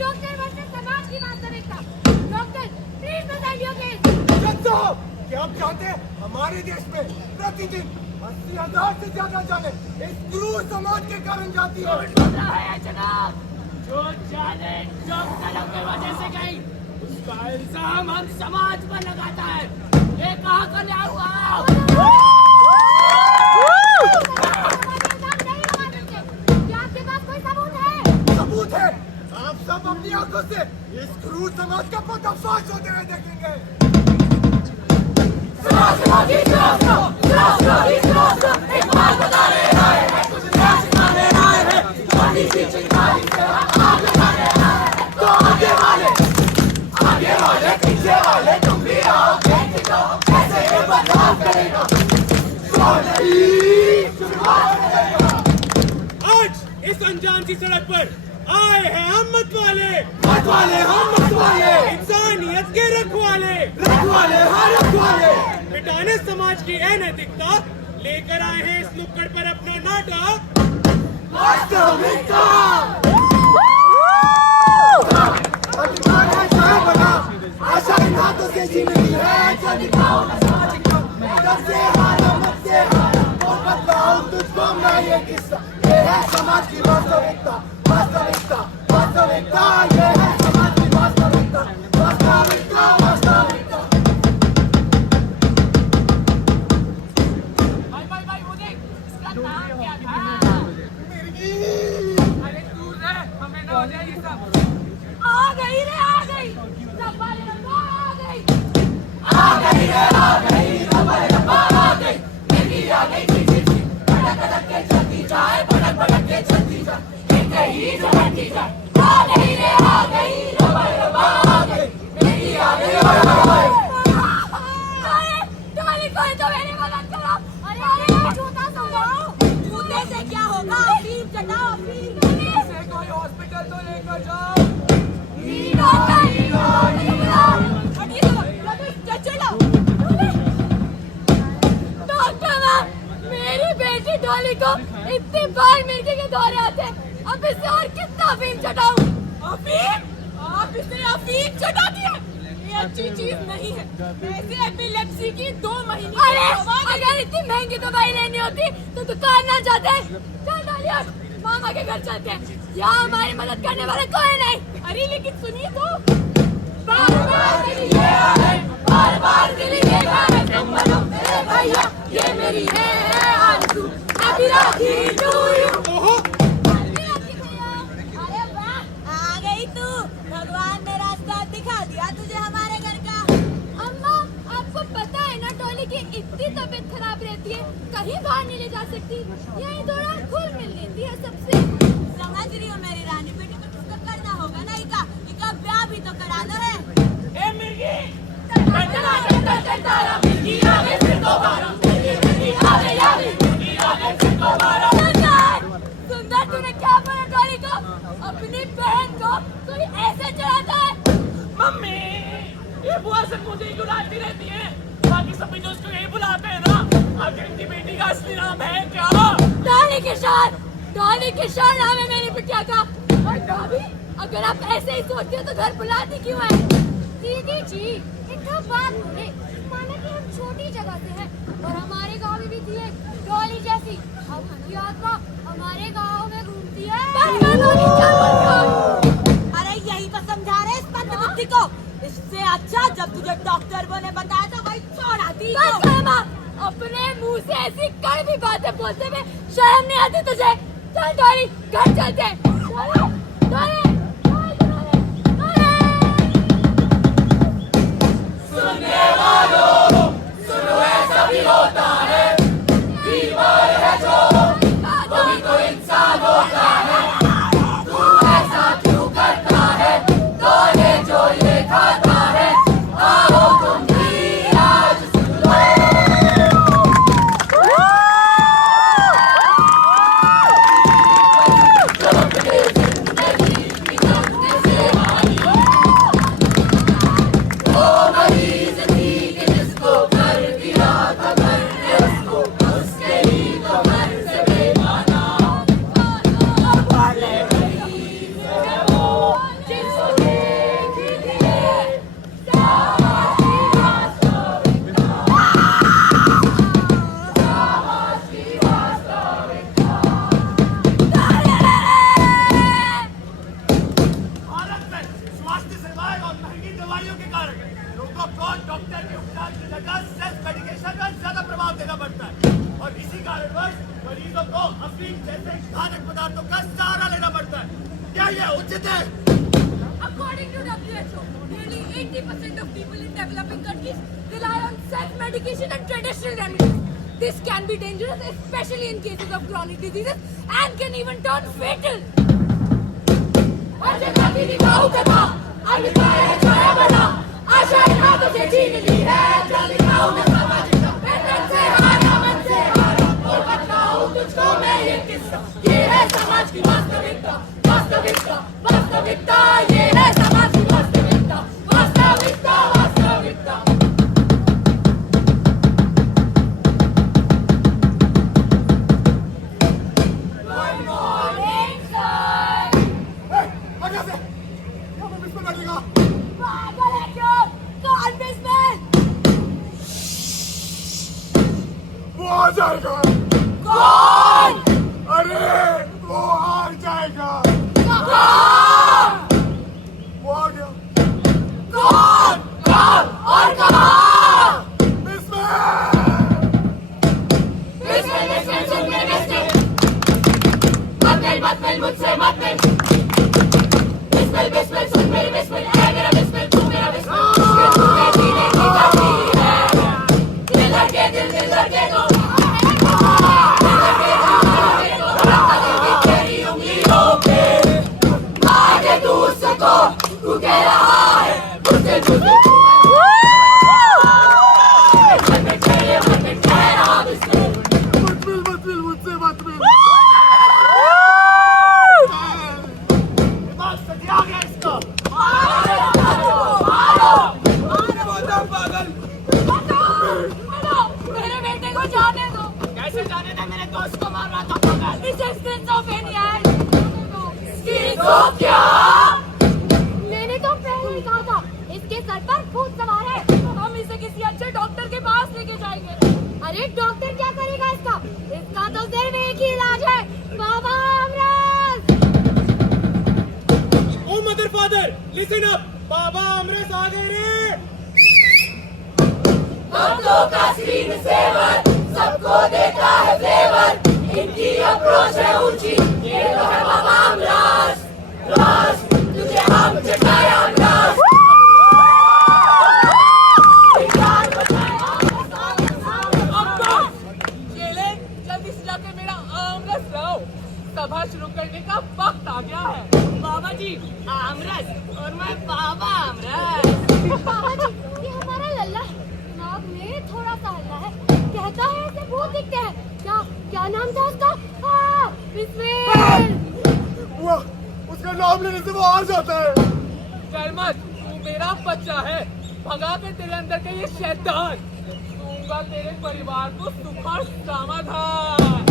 Doctor versus समाज की वास्तविकता। डॉक्टर, प्लीज बदल योगेश। जज साहब, क्या आप जानते हैं हमारे देश में प्रतिदिन 80,000 से ज्यादा जाने इस क्रूर समाज के कारण जाती है। बोल रहा है जनाब, जो जाने डॉक्टरों की वजह से गई उसका इल्जाम हम समाज पर लगाता है। ये कहाँ का न्याय हुआ? क्या आपके पास कोई सबूत है? सबूत है, आप सब अपनी आंखों से इस क्रूर समाज का पर्दाफाश होते हुए देखेंगे। तो आगे वाले पीछे वाले तुम भी आओ, कैसे ये बदलाव करेगा? आज इस अनजान सी सड़क पर आए हैं हम मत वाले, हम मत वाले, इंसानियत के रखवाले, हाँ रखवाले। मिटाने समाज की अनैतिकता, लेकर आए हैं इस नुक्कड़ पर अपना नाटक वास्तविकता। अधिकार है स्वयं बना, आशा इन हाथों से जीवनी है, जो दिखाओ ना सामाजिक दम। तब से हारा मत से हारा, और बतलाऊं तुझको मैं ये किस्सा। ये है समाज की वास्तविकता, वास्तविकता, वास्तविकता। ये है समाज की वास्तविकता, वास्तविकता, वास्तविकता। भाई वो देख, इसका नाम क्या था? मिर्गी। अरे दूर रह, हमें ना हो जाए ये सब। आ गई रे, आ गई। रब्बा रे रब्बा, आ गई। आ गई रे, आ गई, रब्बा रे रब्बा आ गई। मिर्गी आ गई, जी जी जी, भड़क भड़क के चलती जाए, भड़क भड़क के चलती जाए, एक ही जो बढ़ती जाए। आ गई रे, आ गई, रब्बा रे रब्बा आ गई, मिर्गी आ गई, ओए ओए ओए। तुम्हारी कोई तो मेरी मदद करो। अरे झूठा सुनाओ। झूठे से क्या होगा? अफीम चटाओ, अफीम। इसे कोई हॉस्पिटल तो लेकर जाओ। डॉक्टर मैम, मेरी बेटी डॉली को इतनी बार मिर्गी के दौरे आते हैं, अब इससे और कितना अफीम चटाऊं? अफीम? आप इसे अफीम चटाती है? ये अच्छी चीज नहीं है। ऐसे एपिलेप्सी की 2 महीने। अरे अगर इतनी महंगी दवाई लेनी होती तो दुकान ना जाते। चल डॉली, मामा के घर चलते हैं। यहाँ हमारी मदद करने वाला कोई नहीं। अरे लेकिन सुनिए तो, बार बार दिल ये आए, बार बार दिल ये गाए, तुम बनो मेरे भैया, ये मेरी है Arzoo. Happy Rakhi to you. ओहो, अरे वाह, आ गई तू। भगवान ने रास्ता दिखा दिया तुझे हमारे घर का। अम्मा, आपको पता है ना डॉली की इतनी तबीयत खराब रहती है, कहीं बाहर नहीं ले जा सकती। यही दौरान घुल मिल लेती है सबसे। समझ रही हो मेरी रानी बेटी, तो कुछ तो करना होगा ना। इका ब्याह भी तो करा दो है। ए मिर्गी, सुंदर, तूने क्या बोला डॉली को? अपनी बहन को कोई ऐसे चढ़ाता है? मम्मी, ये बुआ से मुझे ही बुलाती रहती है। बाकी सभी जो उसको यही बुलाते हैं ना। आखिर इनकी बेटी का असली नाम है क्या? डॉली किशोर। डॉली किशोर नाम है मेरी बिटिया का। और भाभी, अगर आप ऐसे ही सोचते हो तो घर बुलाती क्यों है? दीदी जी, एक बात बोले, माना कि हम छोटी जगह से हैं और हमारे गांव में भी थी एक डॉली जैसी। अब उसकी आत्मा हमारे गांव में घूमती है। अरे यही तो समझा रहे इस बुद्धि को। इससे अच्छा जब तुझे डॉक्टर बोले बताया तो भाई छोड़ आती। अपने मुंह से ऐसी कड़वी बातें बोलते हुए शर्म नहीं आती तुझे? चल डॉली, घर चलते हैं। डॉली, डॉली, सुनने वालों, सुनो ऐसा भी होता है, बीमार है जो वो भी तो इंसान होता है। तू ऐसा क्यों करता है? तूने जो ये खाता है, आओ तुम भी आज सुन लो। जो अपनी बीमारियों के कारण लोगों को डॉक्टर के उपचार की जगह सेल्फ मेडिकेशन का ज्यादा प्रभाव देना पड़ता है और इसी कारणवश मरीजों को अफीम जैसे घातक पदार्थों का सहारा लेना पड़ता है। क्या यह उचित है? According to WHO, nearly 80% of people in developing countries rely on self-medication and traditional remedies. This can be dangerous, especially in cases of chronic diseases, and can even turn fatal. आशा इन हाथों से छीन ली है, जल्दी खाओ मैं सामाजिकता, बंधन से हारा मन से हारा, और बताऊं तुझको मैं ये किस्सा, ये है समाज की वास्तविकता, वास्तविकता, वास्तविकता, ये है समाज की वास्तविकता, वास्तविकता, वास्तविकता। Good morning, sir. आगे से यहाँ पे बिस्मिल बैठेगा। पागल है क्यों? कौन बिस्मिल? वो आ जाएगा। कौन? अरे वो आ जाएगा। कौन? वो आ गया। कौन? कौन? और कहाँ? बिस्मिल। बिस्मिल, बिस्मिल, सुन मेरे बिस्मिल। मत मिल मुझसे मत मिल। बिस्मिल, बिस्मिल, सुन मेरे बिस्मिल। है मेरा बिस्मिल, तू मेरा बिस्मिल। बिस्मिल तुम्हें जीने की काफी है। दिल धड़के दो। दिल धड़के दो, रखता दिल की तेरी उंगलियों पे। आगे तू उसको, तू कह रहा है मुझसे मुझसे। मत मिल कह रहा बिस्मिल। बिस्मिल मुझसे मत मिल। दिमाग से दिया गया इसको। पागल मेरे बेटे को जाने दो। कैसे जाने दे? मेरे दोस्त को मार रहा था पागल। क्या? मैंने तो पहले ही कहा था इसके सर पर भूत सवार है। हम इसे किसी अच्छे डॉक्टर के पास लेके जाएंगे। अरे डॉक्टर क्या करेगा इसका? इसका तो सिर्फ एक ही इलाज है, बाबा अमरस। ओ मदर फादर, लिसन अप, बाबा अमरस आ गए रे। हम तो का स्क्रीन सेवर, सबको देता है फ्लेवर। इनकी अप्रोच है ऊंची, ये तो है बाबा अमरस। रस तुझे हम चटाया अमरस। चेले जल्दी से जाके मेरा आमरस लाओ, सभा शुरू करने का वक्त आ गया है। बाबा जी आमरस और मैं बाबा आमरस। बाबा जी, ये हमारा लल्ला है, नाक में थोड़ा सा हल्ला है, कहता है ऐसे भूत दिखते हैं। क्या क्या नाम था उसका? हाँ, बिस्मिल। वो उसका नाम लेने से वो आ जाता है। कर मत, तू मेरा बच्चा है, भगा के तेरे अंदर के ये शैतान। दूंगा तेरे परिवार को सुख और समाधान।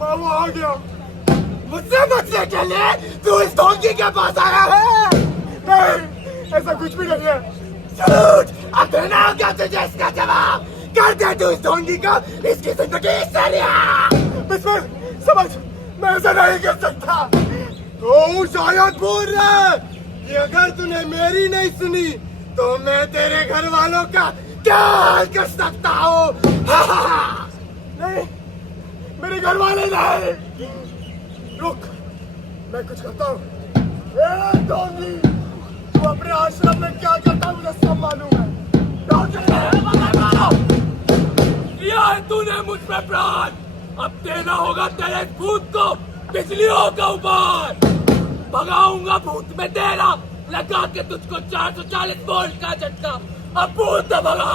बाबा आ गया। मुझसे बचने के लिए तू इस ढोंगी के पास आया है? नहीं, ऐसा कुछ भी नहीं है। झूठ! अब देना होगा तुझे इसका जवाब। कर दे तू इस ढोंगी को इसकी जिंदगी से लिया। बिस्मिल, समझ, मैं ऐसा नहीं कर सकता। तो शायद बोल रहा है कि अगर तूने मेरी नहीं सुनी तो मैं तेरे घर वालों का क्या हाल कर सकता हूँ। नहीं, मेरे घर वाले नहीं। रुक, मैं कुछ करता हूँ। ढोंगी, तू अपने आश्रम में क्या करता है मुझे सब मालूम है। किया है तूने मुझ पे प्राण, अब देना होगा तेरे भूत को बिजलियों का उपहार। भगाऊंगा भूत में तेरा, लगा के तुझको 440 वोल्ट का झटका। अब भूत भगा।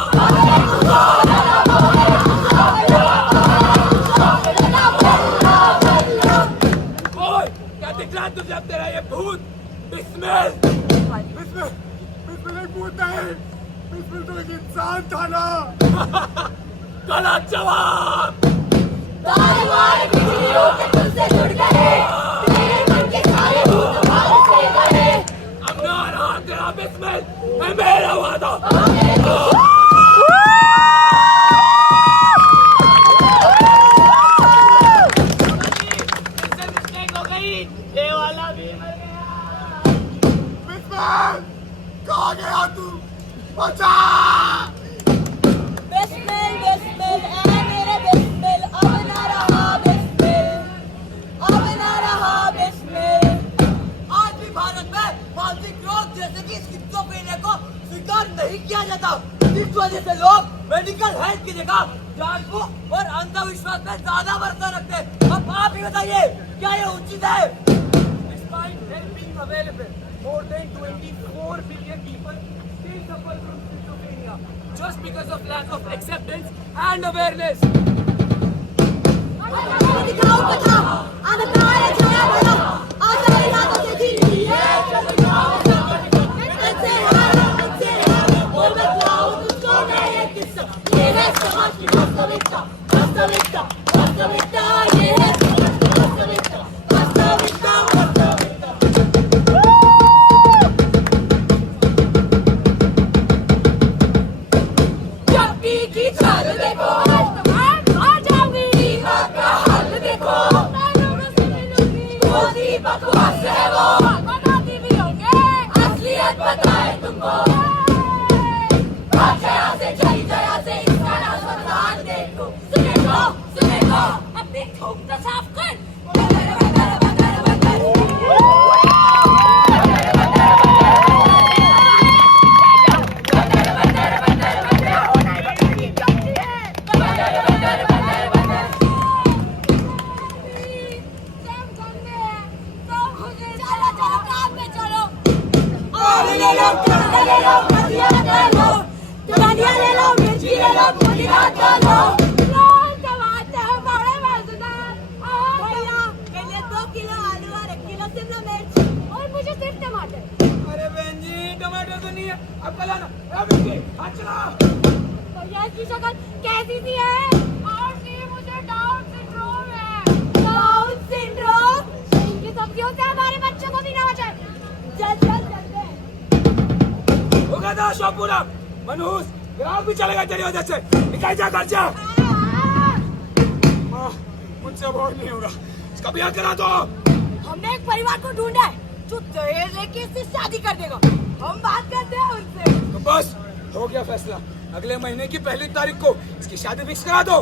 ओए, क्या दिख रहा है तुझे अब तेरा ये भूत? बिस्मिल। बिस्मिल, बिस्मिल एक भूत है। बिस्मिल तो एक इंसान था ना। गलत जवाब। तारे बिजलियों के तुझसे जुड़ गए, तेरे मन के सारे भूत भाग से गए। अब ना रहा तेरा बिस्मिल, है मेरा वादा। मिस्टेक हो गई, ये वाला भी मर गया। बिस्मिल, कहाँ गया तू? बचा! बिस्मिल बिस्मिल ऐ मेरे बिस्मिल, अब ना रहा बिस्मिल, अब ना रहा बिस्मिल। आज भी भारत में मानसिक रोग जैसे कि स्किज़ोफ्रेनिया को स्वीकार नहीं किया जाता, इस वजह से लोग मेडिकल हेल्थ की जगह जागरूक और अंधविश्वास में ज्यादा भरोसा रखते हैं। अब आप ही बताइए, क्या ये उचित है? Despite help being available, more than 24 billion people still suffer from schizophrenia just because of lack of acceptance and awareness. दिखाओ बताओ, अंधकार है छाया बड़ा, आजादी हाथों से छीन ली है। इनसे हारो, बोल बतलाओ तुझको मैं ये किस्सा। ये है समाज की वास्तविकता, वास्तविकता, वास्तविकता। ये है समाज की वास्तविकता, वास्तविकता, वास्तविकता। जप्पी की चाल देखो, आ जाऊंगी। दीवा का हाल देखो, मोदी बकवास है वो, बनाती भी होंगे, असलियत बताए तुमको। जया से जय जया से इसका नाम बदलान देखो। सुने को, अपनी थूक तो साफ कर। अरे बहन जी, टमाटर तो नहीं है, अब कल आना। अच्छा भैया इसकी शक्ल कैसी सी है? और जी मुझे डाउन सिंड्रोम है। Down syndrome? इनकी सब्जियों से हमारे बच्चों को भी ना हो जाए। चलते हैं। होगा था शॉप पूरा मनहूस, ग्राहक भी चलेगा तेरी वजह से। निकल जा घर जा। मुझसे बहुत नहीं होगा, इसका ब्याह करा दो। हमने एक परिवार को ढूंढा है जो दहेज लेके इससे शादी कर देगा। हम बात करते हैं उनसे। तो बस हो गया फैसला, अगले महीने की 1 तारीख को इसकी शादी फिक्स करा दो।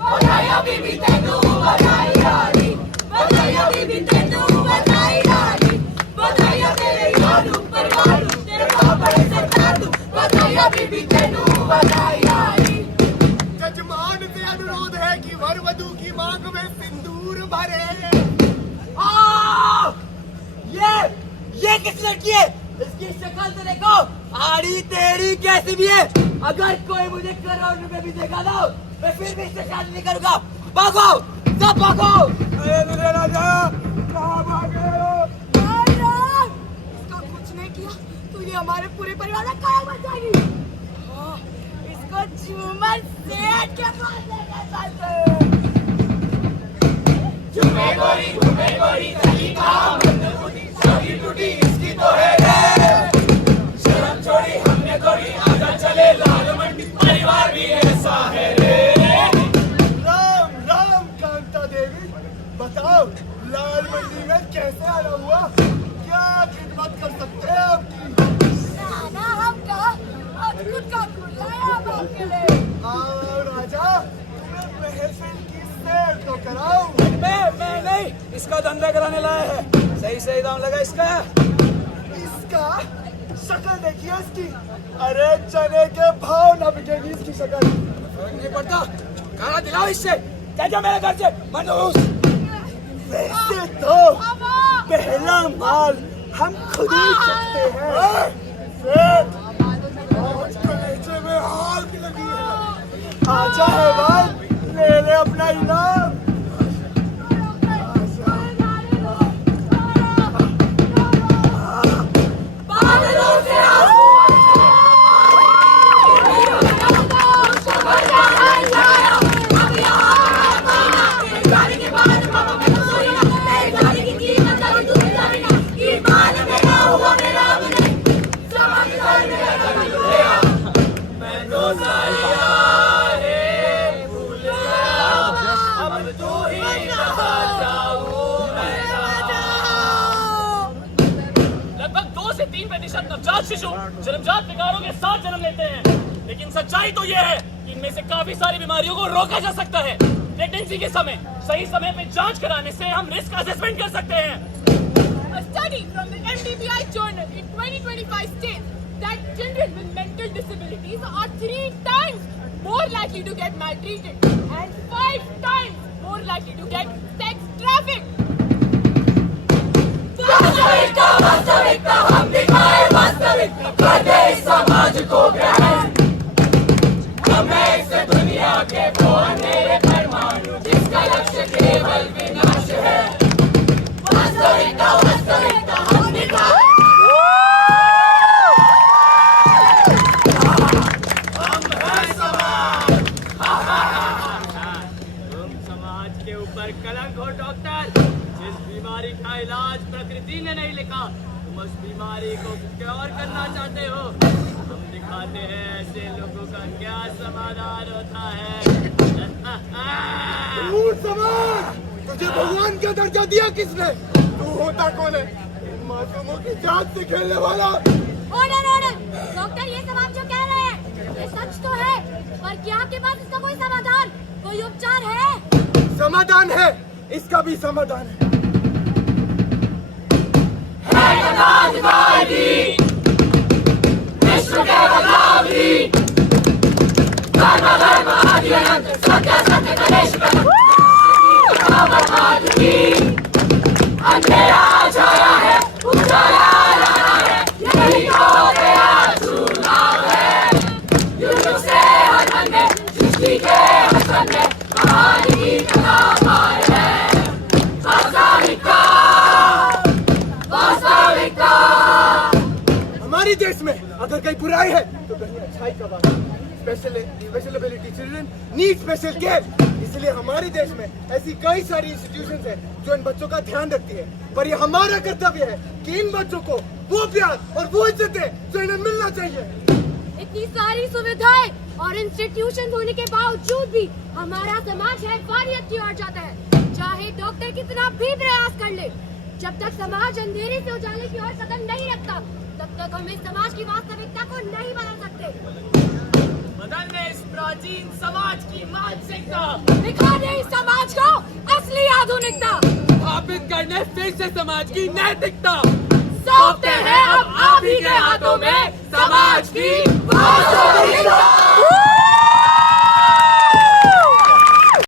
बधाई बीबी तेनू, बधाई रानी, बधाई बीबी तेनू, बधाई रानी, बधाई तेरे यारू परिवारू, तेरे बड़े सरदार तू, बधाई बीबी तेनू, बधाई रानी। जजमान से अनुरोध है कि वर वधू की मांग में सिंदूर भरे। ये किस लड़की है? इसकी शक्ल तो देखो, आड़ी टेढ़ी कैसी भी है। अगर कोई मुझे करोड़ रुपए भी देगा ना, मैं फिर भी इससे शादी नहीं करूंगा। भागो, सब भागो। अरे मेरे राजा, कहाँ भागे हो? इसका कुछ नहीं किया तो ये हमारे पूरे परिवार का काया बन जाएगी। इसको झूमर सेठ के पास लेकर चलते। झूमे गोरी सही काम सभी टूटी इसकी तो है रे। शर्म छोड़ी हमने थोड़ी, आजा चले लाल मंडी, परिवार भी ऐसा है रे। राम राम कांता देवी, बताओ लाल मंडी में कैसे आना हुआ? क्या खिदमत कर सकते हैं आपकी? नाना हम का खुद का खुलाया हम आपके लिए। आओ राजा, तुम्हें महफिल की सैर तो कराऊं। मैं नहीं, इसका धंधा कराने लाया है। सही दाम लगा इसका। इसका शक्ल देखिए इसकी, अरे चने के भाव न बिकेगी इसकी शक्ल। फर्क नहीं पड़ता, खाना दिलाओ इससे। जा मेरे घर से मनहूस। वैसे तो पहला माल हम खुद ही सकते हैं। सेठ, आज कलेजे में हाल की लगी है। आजा है भाई, ले ले अपना इनाम। नवजात शिशु जन्मजात विकारों के साथ जन्म लेते हैं, लेकिन सच्चाई तो ये है कि इनमें से काफी सारी बीमारियों को रोका जा सकता है। प्रेगनेंसी के समय सही समय पे जांच कराने से हम रिस्क असेसमेंट कर सकते हैं। A study from the MDBI journal in 2025 states that children with mental disabilities are 3 times more likely to get maltreated and 5 times more likely to get sex trafficked. वास्तविकता वास्तविकता हम दिखाए वास्तविकता करते इस समाज को ग्रहण हमें इस दुनिया के वो अंधेरे परमाणु जिसका लक्ष्य केवल विनाश है वास्तविकता वास्तविकता हम दिखाए हम हैं समाज तुम समाज के ऊपर कलंक हो डॉक्टर। जिस बीमारी का इलाज प्रकृति ने नहीं लिखा तुम उस बीमारी को क्योर करना चाहते हो। हम दिखाते हैं ऐसे लोगों का क्या समाधान होता है। मूर्ख समाज, तुझे भगवान का दर्जा दिया किसने? तू होता कौन है? इन मासूमों की जान से खेलने वाला। ऑर्डर ऑर्डर, डॉक्टर ये सब आप जो कह रहे हैं ये सच तो है, पर क्या आपके पास इसका कोई समाधान, कोई उपचार है? समाधान है, इसका भी समाधान है। विश्व के बदलाव ही धर्म धर्म आदि अनंत सत्य सत्य गणेश अंधेरा छाया है उजाला लाना है यही तो तेरा चुनाव है युग से हर मन में सृष्टि के वचन में कहानी की कथा पार है वास्तविकता वास्तविकता हमारे देश में अगर कहीं बुराई है तो कहीं अच्छाई का बात है। Special ability children need special care. इसलिए हमारे देश में ऐसी कई सारी इंस्टीट्यूशंस हैं जो इन बच्चों का ध्यान रखती है, पर ये हमारा कर्तव्य है कि इन बच्चों को वो प्यार और वो इज्जत है जो इन्हें मिलना चाहिए। इतनी सारी सुविधाएं और इंस्टीट्यूशन होने के बावजूद भी हमारा समाज है वारियत की ओर जाता है। चाहे डॉक्टर कितना भी प्रयास कर ले, जब तक समाज अंधेरे से उजाले की ओर कदम नहीं रखता तब तक हम इस समाज की वास्तविकता को नहीं बदल सकते। बदलने इस प्राचीन समाज की मानसिकता, दिखा दे इस समाज को असली आधुनिकता, स्थापित करने फिर से समाज की नैतिकता। सौंपते हैं अब आप ही के हाथों में समाज की